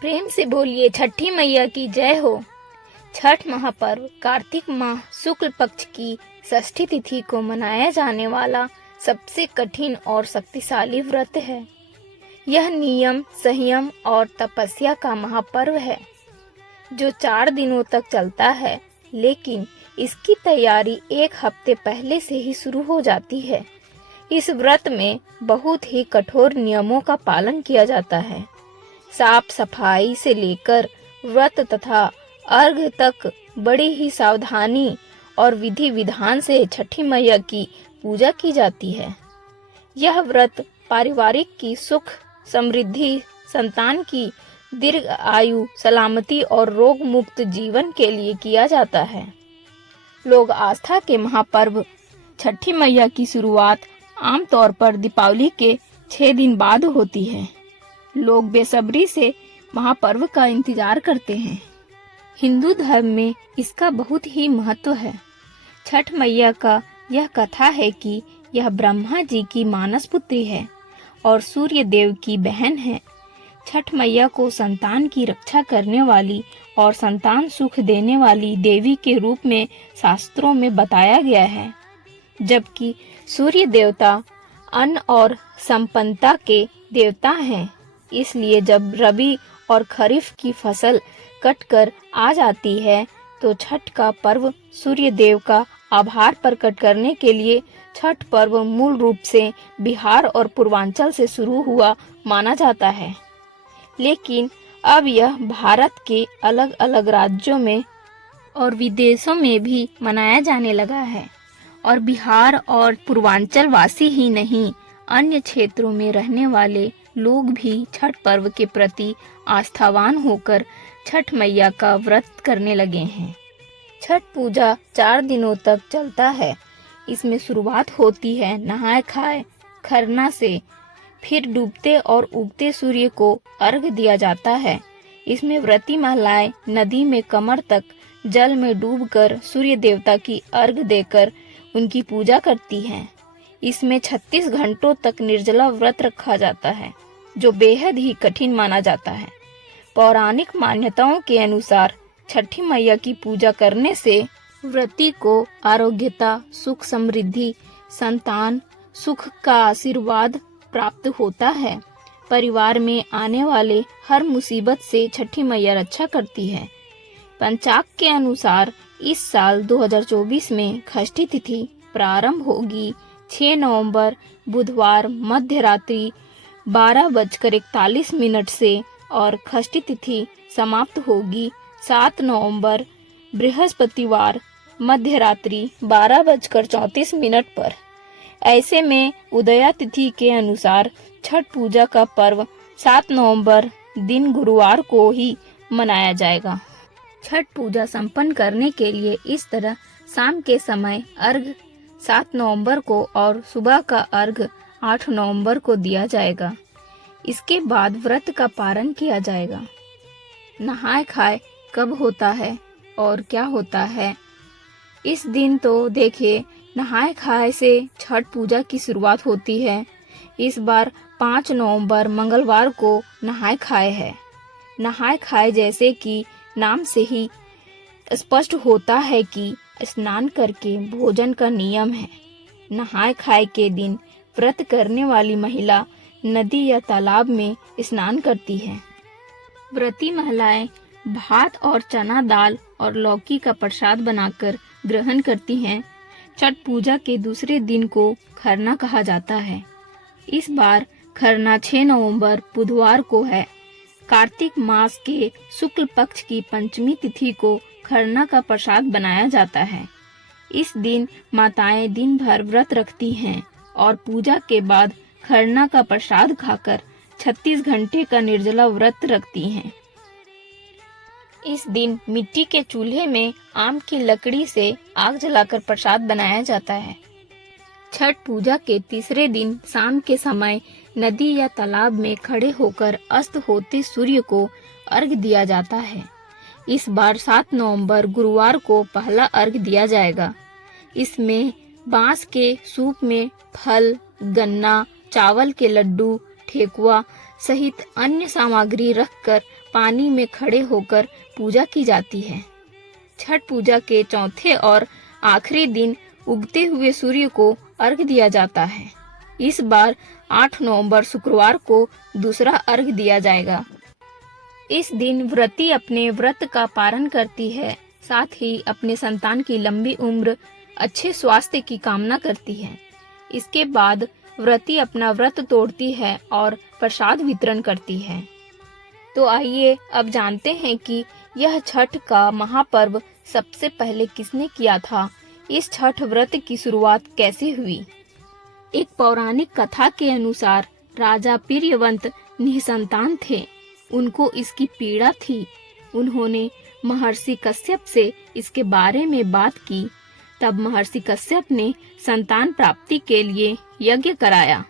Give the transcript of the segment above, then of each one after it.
प्रेम से बोलिए छठी मैया की जय हो। छठ महापर्व कार्तिक माह शुक्ल पक्ष की षष्ठी तिथि को मनाया जाने वाला सबसे कठिन और शक्तिशाली व्रत है। यह नियम, संयम और तपस्या का महापर्व है जो 4 दिनों तक चलता है, लेकिन इसकी तैयारी 1 हफ्ते पहले से ही शुरू हो जाती है। इस व्रत में बहुत ही कठोर नियमों का पालन किया जाता है। साफ सफाई से लेकर व्रत तथा अर्घ तक बड़ी ही सावधानी और विधि विधान से छठी मैया की पूजा की जाती है। यह व्रत पारिवारिक की सुख समृद्धि, संतान की दीर्घ आयु, सलामती और रोग मुक्त जीवन के लिए किया जाता है। लोग आस्था के महापर्व छठी मैया की शुरुआत आमतौर पर दीपावली के 6 दिन बाद होती है। लोग बेसब्री से महापर्व का इंतजार करते हैं। हिंदू धर्म में इसका बहुत ही महत्व है। छठ मैया का यह कथा है कि यह ब्रह्मा जी की मानस पुत्री है और सूर्य देव की बहन है। छठ मैया को संतान की रक्षा करने वाली और संतान सुख देने वाली देवी के रूप में शास्त्रों में बताया गया है, जबकि सूर्य देवता अन्न और संपन्नता के देवता हैं। इसलिए जब रबी और खरीफ की फसल कटकर आ जाती है तो छठ का पर्व सूर्य देव का आभार प्रकट करने के लिए छठ पर्व मूल रूप से बिहार और पूर्वांचल से शुरू हुआ माना जाता है, लेकिन अब यह भारत के अलग अलग राज्यों में और विदेशों में भी मनाया जाने लगा है और बिहार और पूर्वांचल वासी ही नहीं, अन्य क्षेत्रों में रहने वाले लोग भी छठ पर्व के प्रति आस्थावान होकर छठ मैया का व्रत करने लगे हैं। छठ पूजा 4 दिनों तक चलता है। इसमें शुरुआत होती है नहाए खाए खरना से, फिर डूबते और उगते सूर्य को अर्घ दिया जाता है। इसमें व्रती महिलाएं नदी में कमर तक जल में डूबकर सूर्य देवता की अर्घ देकर उनकी पूजा करती हैं। इसमें 36 घंटों तक निर्जला व्रत रखा जाता है, जो बेहद ही कठिन माना जाता है। पौराणिक मान्यताओं के अनुसार छठी मैया की पूजा करने से व्रती को आरोग्यता, सुख समृद्धि, संतान सुख का आशीर्वाद प्राप्त होता है। परिवार में आने वाले हर मुसीबत से छठी मैया रक्षा करती है। पंचांग के अनुसार इस साल 2024 में षष्ठी तिथि प्रारंभ होगी 6 नवंबर बुधवार मध्य रात्रि 12:41 से और षष्ठी तिथि समाप्त होगी 7 नवंबर बृहस्पतिवार मध्य रात्रि 12:34 पर। ऐसे में उदया तिथि के अनुसार छठ पूजा का पर्व 7 नवंबर दिन गुरुवार को ही मनाया जाएगा। छठ पूजा संपन्न करने के लिए इस तरह शाम के समय अर्घ 7 नवंबर को और सुबह का अर्घ 8 नवंबर को दिया जाएगा। इसके बाद व्रत का पारण किया जाएगा। नहाए खाए कब होता है और क्या होता है? इस दिन तो देखिए, नहाए खाए से छठ पूजा की शुरुआत होती है। इस बार 5 नवंबर मंगलवार को नहाए खाए है। नहाए खाए जैसे कि नाम से ही स्पष्ट होता है कि स्नान करके भोजन का नियम है। नहाए खाए के दिन व्रत करने वाली महिला नदी या तालाब में स्नान करती है। व्रती महिलाएं भात और चना दाल और लौकी का प्रसाद बनाकर ग्रहण करती हैं। छठ पूजा के दूसरे दिन को खरना कहा जाता है। इस बार खरना 6 नवंबर बुधवार को है। कार्तिक मास के शुक्ल पक्ष की पंचमी तिथि को खरना का प्रसाद बनाया जाता है। इस दिन माताएं दिन भर व्रत रखती हैं और पूजा के बाद खरना का प्रसाद खाकर 36 घंटे का निर्जला व्रत रखती हैं। इस दिन मिट्टी के चूल्हे में आम की लकड़ी से आग जलाकर प्रसाद बनाया जाता है। छठ पूजा के तीसरे दिन शाम के समय नदी या तालाब में खड़े होकर अस्त होते सूर्य को अर्घ दिया जाता है। इस बार 7 नवंबर गुरुवार को पहला अर्घ दिया जाएगा। इसमें बांस के सूप में फल, गन्ना, चावल के लड्डू, ठेकुआ सहित अन्य सामग्री रखकर पानी में खड़े होकर पूजा की जाती है। छठ पूजा के चौथे और आखिरी दिन उगते हुए सूर्य को अर्घ दिया जाता है। इस बार 8 नवंबर शुक्रवार को दूसरा अर्घ दिया जाएगा। इस दिन व्रती अपने व्रत का पारण करती है, साथ ही अपने संतान की लंबी उम्र, अच्छे स्वास्थ्य की कामना करती है। इसके बाद व्रती अपना व्रत तोड़ती है और प्रसाद वितरण करती है। तो आइए अब जानते हैं कि यह छठ का महापर्व सबसे पहले किसने किया था। इस छठ व्रत की शुरुआत कैसे हुई। एक पौराणिक कथा के अनुसार राजा प्रियव्रत निसंतान थे। उनको इसकी पीड़ा थी। उन्होंने महर्षि कश्यप से इसके बारे में बात की। तब महर्षि कश्यप ने संतान प्राप्ति के लिए यज्ञ कराया।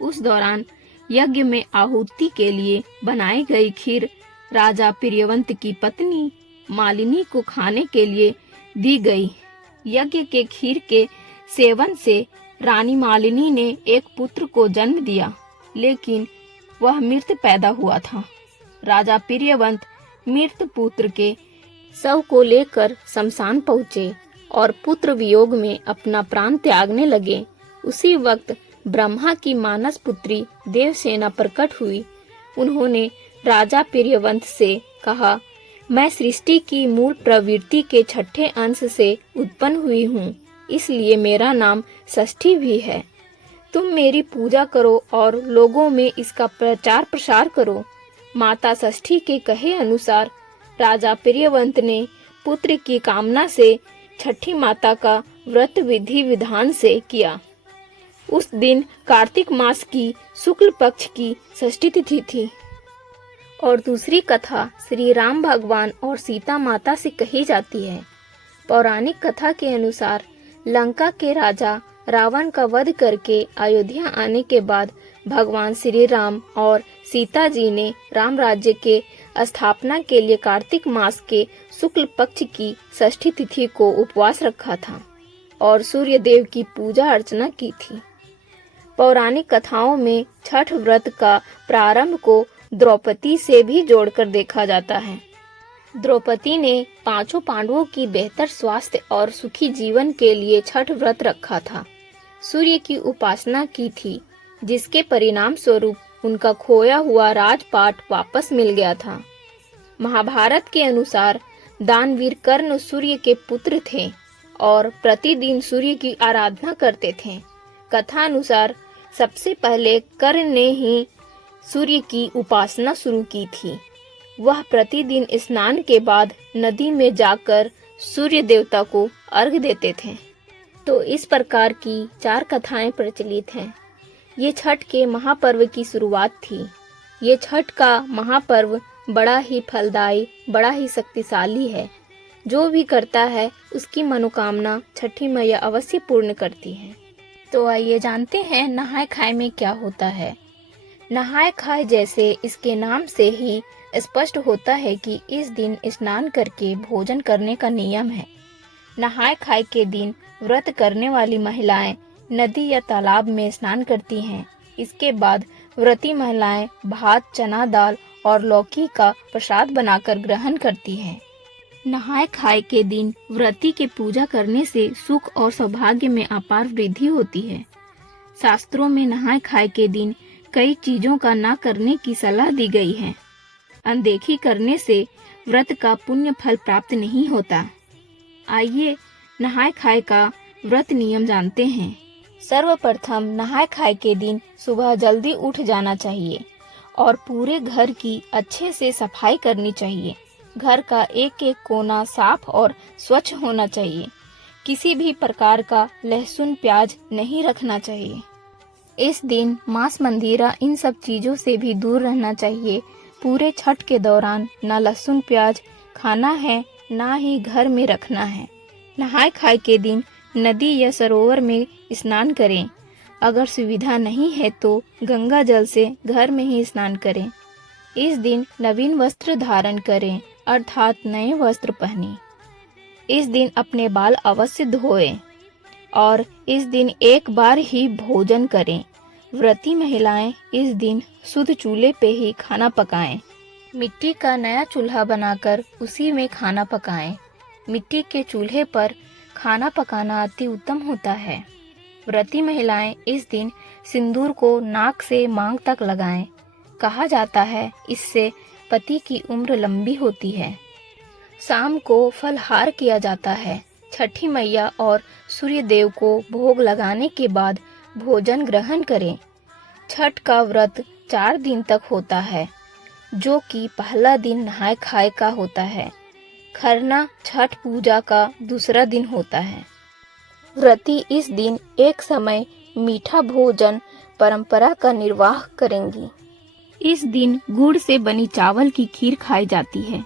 उस दौरान यज्ञ में आहुति के लिए बनाई गई खीर राजा प्रियव्रत की पत्नी मालिनी को खाने के लिए दी गई। यज्ञ के खीर के सेवन से रानी मालिनी ने एक पुत्र को जन्म दिया, लेकिन वह मृत पैदा हुआ था। राजा प्रियव्रत मृत पुत्र के शव को लेकर शमशान पहुँचे और पुत्र वियोग में अपना प्राण त्यागने लगे। उसी वक्त ब्रह्मा की मानस पुत्री देवसेना प्रकट हुई। उन्होंने राजा प्रियव्रत से कहा, मैं सृष्टि की मूल प्रवृत्ति के छठे अंश से उत्पन्न हुई हूँ, इसलिए मेरा नाम षष्ठी भी है। तुम मेरी पूजा करो और लोगों में इसका प्रचार प्रसार करो। माता षष्ठी के कहे अनुसार राजा प्रियव्रत ने पुत्र की कामना से छठी माता का व्रत विधि विधान से किया। उस दिन कार्तिक मास की शुक्ल पक्ष की षष्ठी तिथि थी। और दूसरी कथा श्री राम भगवान और सीता माता से कही जाती है। पौराणिक कथा के अनुसार लंका के राजा रावण का वध करके अयोध्या आने के बाद भगवान श्री राम और सीता जी ने राम राज्य के स्थापना के लिए कार्तिक मास के शुक्ल पक्ष की षष्ठी तिथि को उपवास रखा था और सूर्य देव की पूजा अर्चना की थी। पौराणिक कथाओं में छठ व्रत का प्रारंभ को द्रौपदी से भी जोड़कर देखा जाता है। द्रौपदी ने पांचों पांडवों की बेहतर स्वास्थ्य और सुखी जीवन के लिए छठ व्रत रखा था। सूर्य की उपासना की थी, जिसके परिणाम स्वरूप उनका खोया हुआ राजपाट वापस मिल गया था। महाभारत के अनुसार दानवीर कर्ण सूर्य के पुत्र थे और प्रतिदिन सूर्य की आराधना करते थे। कथा अनुसार सबसे पहले कर्ण ने ही सूर्य की उपासना शुरू की थी। वह प्रतिदिन स्नान के बाद नदी में जाकर सूर्य देवता को अर्घ देते थे। तो इस प्रकार की 4 कथाएं प्रचलित हैं। ये छठ के महापर्व की शुरुआत थी। ये छठ का महापर्व बड़ा ही फलदायी, बड़ा ही शक्तिशाली है। जो भी करता है उसकी मनोकामना छठी मैया अवश्य पूर्ण करती है। तो आइए जानते हैं नहाय खाए में क्या होता है। नहाय खाए जैसे इसके नाम से ही स्पष्ट होता है कि इस दिन स्नान करके भोजन करने का नियम है। नहाय खाए के दिन व्रत करने वाली महिलाएं नदी या तालाब में स्नान करती हैं। इसके बाद व्रती महिलाएं भात, चना दाल और लौकी का प्रसाद बनाकर ग्रहण करती हैं। नहाय खाए के दिन व्रती के पूजा करने से सुख और सौभाग्य में अपार वृद्धि होती है। शास्त्रों में नहाय खाए के दिन कई चीजों का न करने की सलाह दी गई है। अनदेखी करने से व्रत का पुण्य फल प्राप्त नहीं होता। आइए नहाय खाए का व्रत नियम जानते हैं। सर्वप्रथम नहाय खाए के दिन सुबह जल्दी उठ जाना चाहिए और पूरे घर की अच्छे से सफाई करनी चाहिए। घर का एक एक कोना साफ और स्वच्छ होना चाहिए। किसी भी प्रकार का लहसुन प्याज नहीं रखना चाहिए। इस दिन मांस मंदिरा इन सब चीजों से भी दूर रहना चाहिए। पूरे छठ के दौरान न लहसुन प्याज खाना है, ना ही घर में रखना है। नहाय खाए के दिन नदी या सरोवर में स्नान करें। अगर सुविधा नहीं है तो गंगा जल से घर में ही स्नान करें। इस दिन नवीन वस्त्र धारण करें, अर्थात नए वस्त्र पहनें। इस दिन अपने बाल अवश्य धोएं और इस दिन एक बार ही भोजन करें। व्रती महिलाएं इस दिन शुद्ध चूल्हे पे ही खाना पकाएं। मिट्टी का नया चूल्हा बनाकर उसी में खाना पकाएं। मिट्टी के चूल्हे पर खाना पकाना अति उत्तम होता है। व्रती महिलाएं इस दिन सिंदूर को नाक से मांग तक लगाएं। कहा जाता है इससे पति की उम्र लंबी होती है। शाम को फलहार किया जाता है। छठी मैया और सूर्य देव को भोग लगाने के बाद भोजन ग्रहण करें। छठ का व्रत 4 दिन तक होता है, जो कि पहला दिन नहाय खाए का होता है। खरना छठ पूजा का दूसरा दिन होता है। व्रती इस दिन एक समय मीठा भोजन परंपरा का निर्वाह करेंगी। इस दिन गुड़ से बनी चावल की खीर खाई जाती है।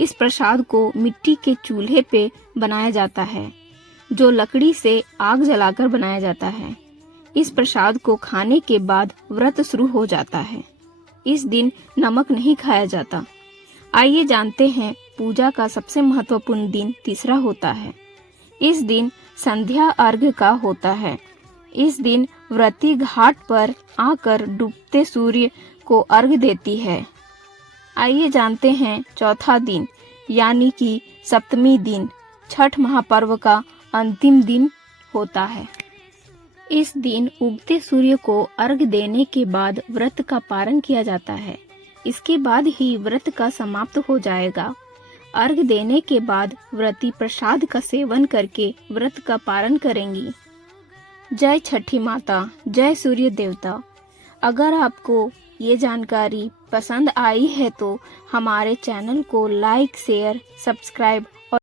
इस प्रसाद को मिट्टी के चूल्हे पे बनाया जाता है, जो लकड़ी से आग जलाकर बनाया जाता है। इस प्रसाद को खाने के बाद व्रत शुरू हो जाता है। इस दिन नमक नहीं खाया जाता। आइए जानते हैं पूजा का सबसे महत्वपूर्ण दिन तीसरा होता है। इस दिन संध्या अर्घ्य का होता है। इस दिन व्रती घाट पर आकर डूबते सूर्य को अर्घ्य देती है। आइए जानते हैं चौथा दिन यानी कि सप्तमी दिन छठ महापर्व का अंतिम दिन होता है। इस दिन उगते सूर्य को अर्घ्य देने के बाद व्रत का पारण किया जाता है। इसके बाद ही व्रत का समाप्त हो जाएगा। अर्घ्य देने के बाद व्रती प्रसाद का सेवन करके व्रत का पारण करेंगी। जय छठी माता, जय सूर्य देवता। अगर आपको ये जानकारी पसंद आई है तो हमारे चैनल को लाइक, शेयर, सब्सक्राइब